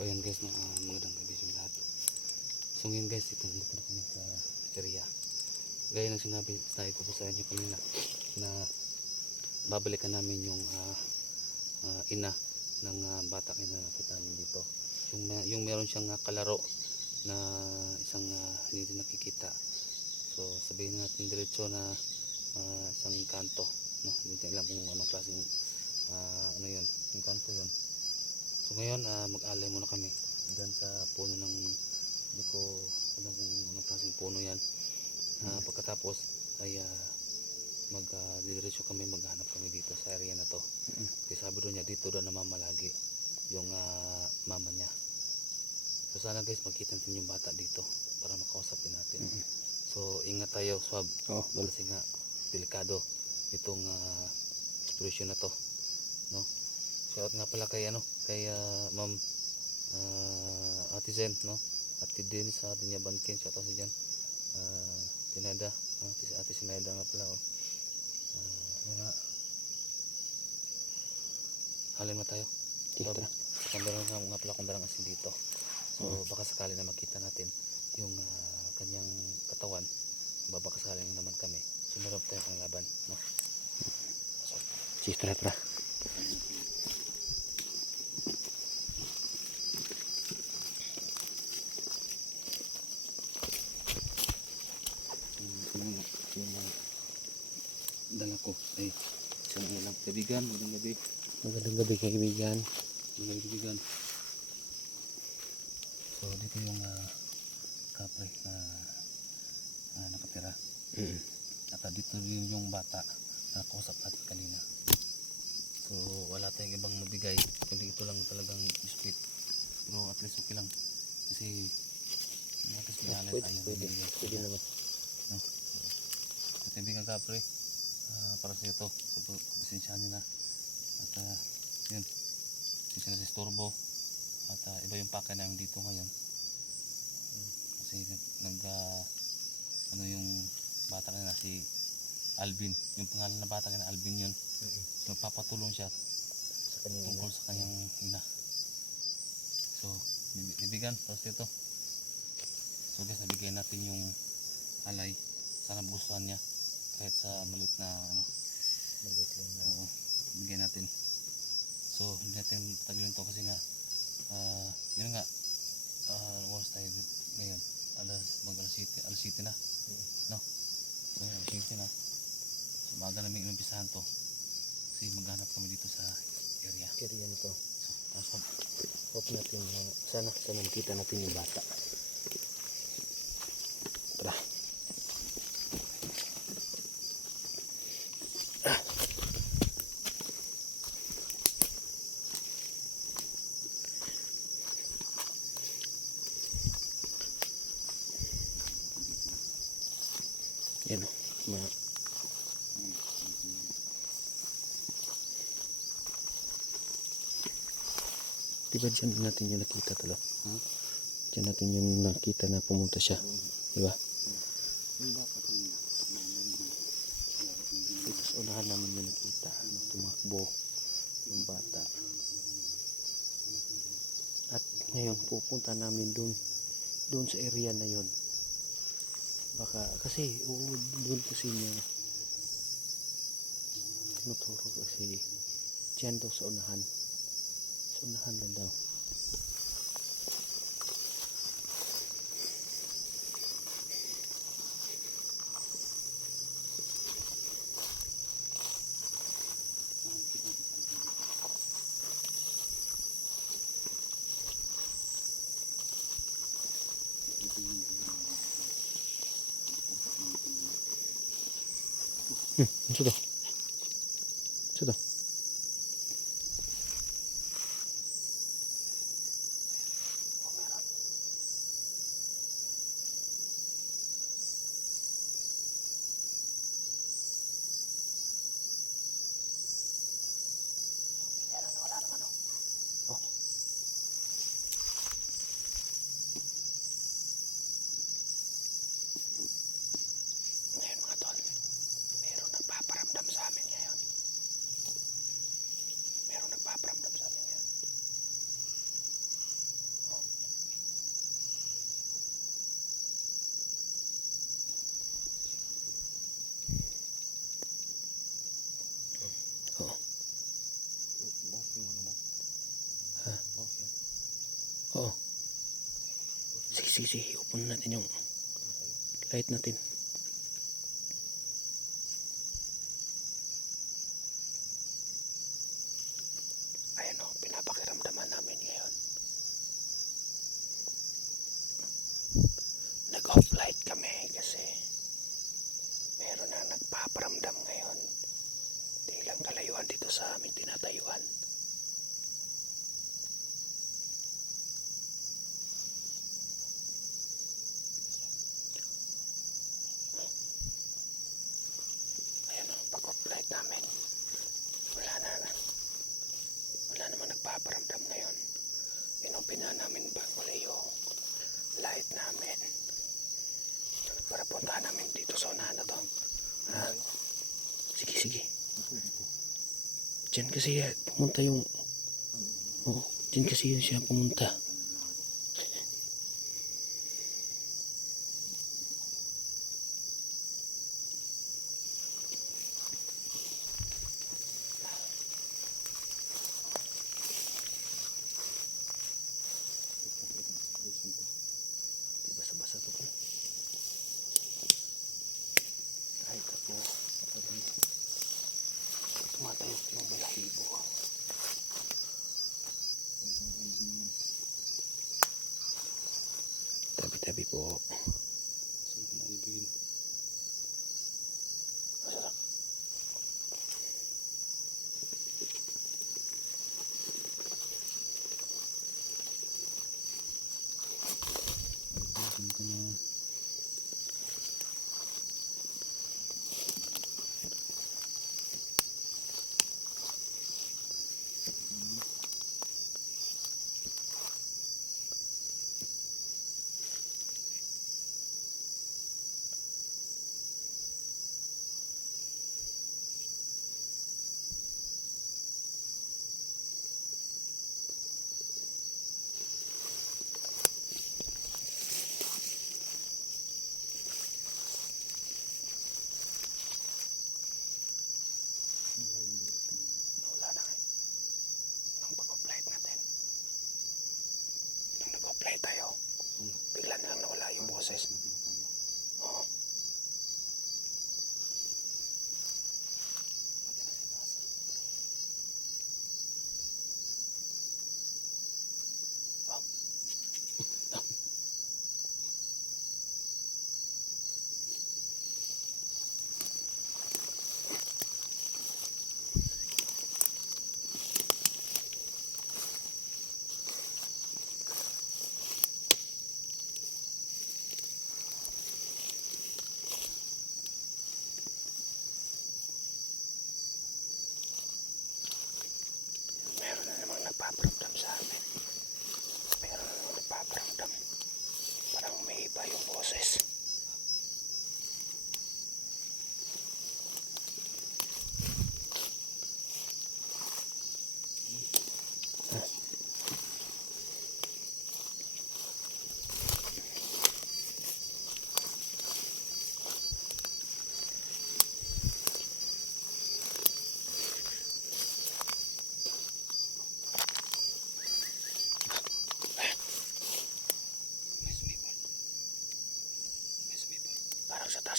So ayan guys, no, ah, magandang gabi sa lahat. So ngayon guys, ito dito na kami sa area. Gaya ng sinabi tayo ko po sa inyo kanina na babalikan namin yung ah, ah, ina ng ah, bata na nakita namin dito. Yung, yung meron siyang ah, kalaro na isang ah, hindi nakikita. So sabihin natin diretso na ah, isang kanto. No? Hindi natin alam kung anong klaseng ah, ano yun. Yung kanto yun. So ngayon ah, mag-alay muna kami dyan sa puno ng hindi ko alam kung anong klaseng puno yan. Ah, pagkatapos ay ah, mag ah, didiretso kami maghanap kami dito sa area na to. Kasi sabi doon niya dito daw namamalagi yung ah, mama niya. So sana guys makita natin yung bata dito para makausap din natin. So ingat tayo swab Oh, kasi nga delikado itong ah, explosion na to no shout nga pala kay ano kay ah, ma'am ah, Ate Zen no? Ate Din sa atin niya Bankin shout out sa dyan. Ah, Sinada? Ate, Ate Sinada nga pala oh. Ah, yun nga. Halin mo tayo. Dito. so, kandarang nga, nga pala kung darang asin dito. So baka sakali na makita natin yung ah, kanyang katawan. Babakasali naman kami. So meron tayong panglaban no? So, Sige, tara, tara. yung, yung, yung ah, dala ko ay. Isang ilang kaibigan? Magandang gabi. Magandang gabi kaibigan. magandang kaibigan. So dito yung uh, kapre na ah, nakatira. Mm. at ah, dito din yung bata na nakausap natin kanina. So wala tayong ibang mabigay kundi ito lang talagang biskuit pero at least okay lang. Kasi at least may Pwede, tayo pwede, pwede naman. no? so kaibigan ka ah, para sa ito so pasensyahan nyo na. At ah, yun. Pasensya na sa storbo at ah, iba yung pakay namin dito ngayon. Kasi nag, ah, ano yung bata kanina si Alvin. Yung pangalan na bata kanina Alvin yun. So nagpapatulong siya Sa kanyang tungkol sa kanyang ina. So bibi- bibigan para sa ito so guys nabigay natin yung alay. Sana gustuhan niya kahit sa maliit na ano Maliit lang na. Oo, bigyan natin. So, hindi natin tagalin to kasi nga, ah, yun nga, uh, oras tayo ngayon, alas, mag alas 7, alas 7 na, no? So, yun, alas 7 na. So, maaga namin inumpisahan to. Kasi maghanap kami dito sa area. Area na to. So, tapos, Hope natin na sana sana makita natin yung bata. Tara. Yan o. Ma Diba dyan natin yung nakita talo? Ha? Dyan natin yung nakita na pumunta siya. Diba? yung bata kanina, Dito sa unahan namin yung nakita. Ano, tumakbo yung bata. At ngayon pupunta namin dun doon sa area na yon baka kasi oo doon kasi niya tinuturo kasi dyan daw sa unahan. Sa unahan na daw Hmm, sudah. Sudah. Ngayon mga tol, nagpaparamdam sa amin ngayon. Merong nagpaparamdam sa amin ngayon. Oh. Hmm. Oo. Off yung ano mo? Ha? Off yan? Oh. Sige, sige, sige. Open natin yung ah, light natin. Pinapakiramdaman namin ngayon. Nag-off light kami kasi meron na nagpaparamdam ngayon. Di lang kalayuan dito sa aming tinatayuan. Ayan o, pag-off light namin. Wala na na. Wala naman nagpaparamdam ngayon. Inopin na namin ba uli yung light namin. Para puntahan namin dito sa unahan na to. Ha? Sige, sige. Diyan kasi eh, pumunta yung... Oo, diyan kasi yun siya pumunta. Di basa-basa to ka. Kahit ako, parang tumatayok yung balahibo. Tabi-tabi po. So, Alvin. Masarap. Alvin ka na. Nawala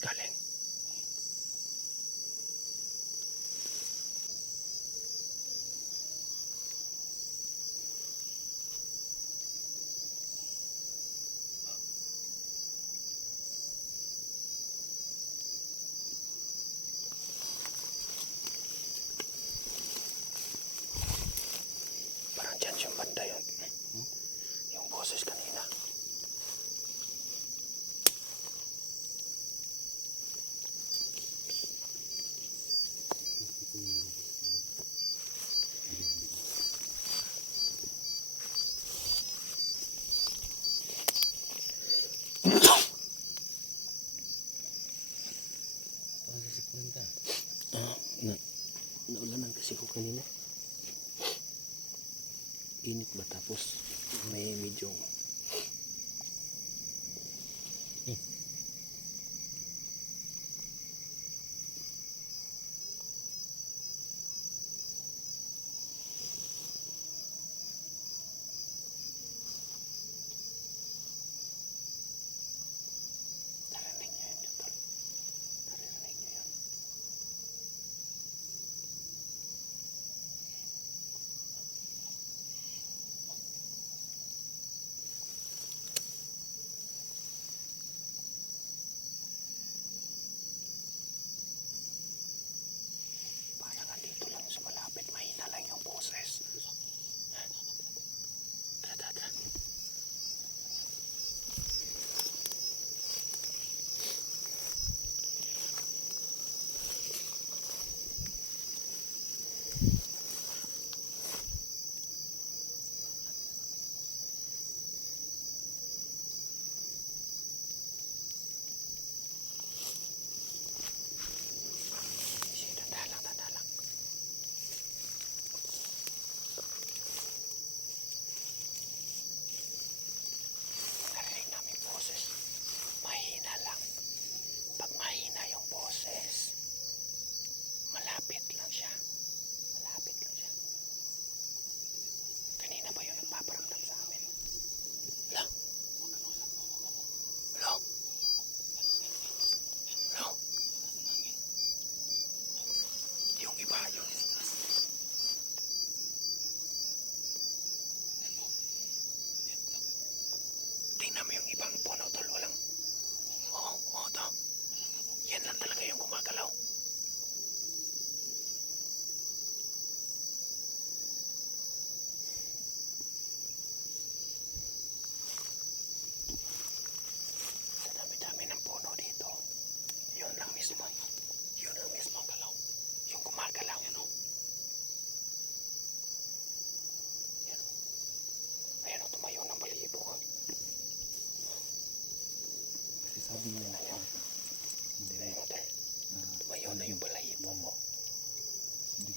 Báscale. Kasi ko kanina. Init ba tapos may medyo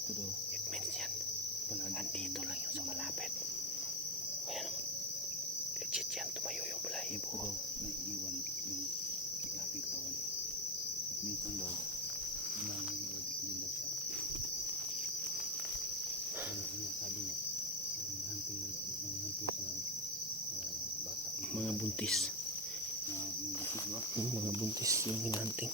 Dito daw. It means yan. Palagi. Andito lang yun sa malapit. O. Legit yan, tumayo yung balahibo Dito ko. daw. Naiiwan yung laking katawan. At minsan daw. Nanginginig din daw siya. Ano niya, sabi niya. Nanghunting na nanghunting siya ng ah, bata. Mga buntis. Ah, yung buntis ba? Mga buntis yung hinanting.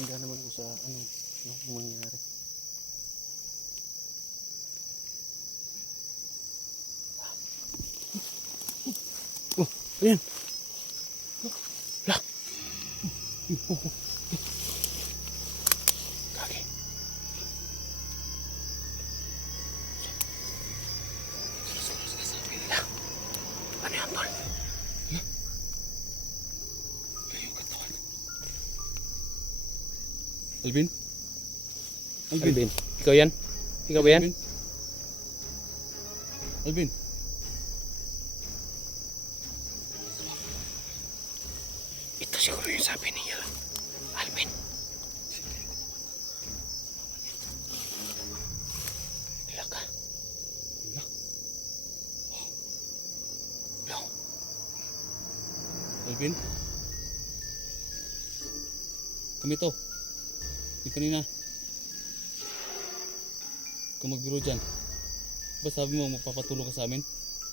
Handa naman ko sa ano, ano mangyari. Oh, ayan. La. Kaki. La. Ano yan? Alvin? Alvin? Alvin. Ikaw yan? Ikaw ba yan? Alvin? Alvin? Ito siguro yung sabi niya. Alvin. Ila ka. Ila? Lo. Alvin? Kami to. Di kanina. Kung magbiro dyan. Ba sabi mo magpapatulong ka sa amin?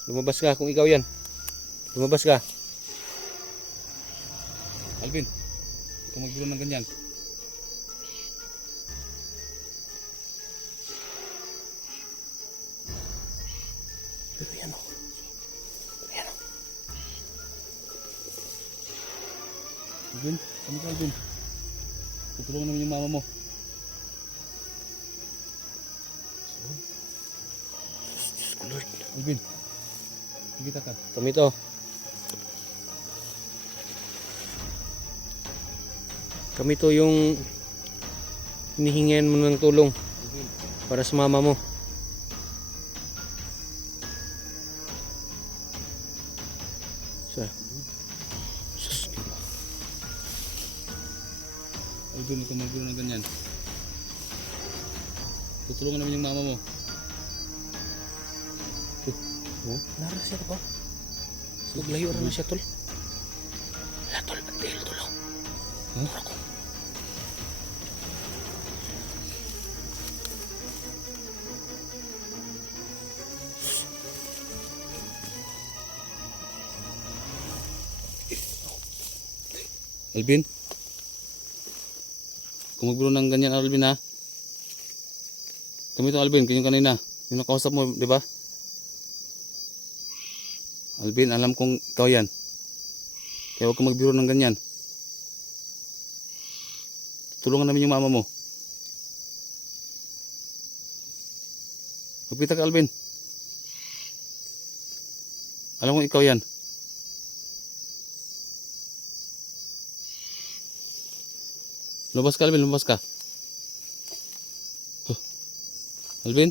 Lumabas ka kung ikaw yan. Lumabas ka. Alvin, ikaw magbiro ng ganyan. Pero yan o. Yan o. Alvin, kami ka Alvin. Tutulungan namin yung mama mo. Diyos ko Lord. Alvin, kita ka. Kami to. Kami to yung hinihingian mo ng tulong para sa mama mo. Alvin, ikaw magbiro ng ganyan. Tutulungan namin yung mama mo. oh, nara siya ba? Maglayo na siya tol. Wala tol, ang dahil tol. oh. Huh? Mura ko. Alvin? Kung magbiro ng ganyan, Alvin ha? Kami to Alvin, yung kanina. Yung nakausap mo, di ba? Alvin, alam kong ikaw yan. Kaya huwag kang magbiro ng ganyan. Tulungan namin yung mama mo. Magpita ka, Alvin. Alam kong ikaw yan. Lumabas ka, Alvin. Lumabas ka. Huh. Alvin?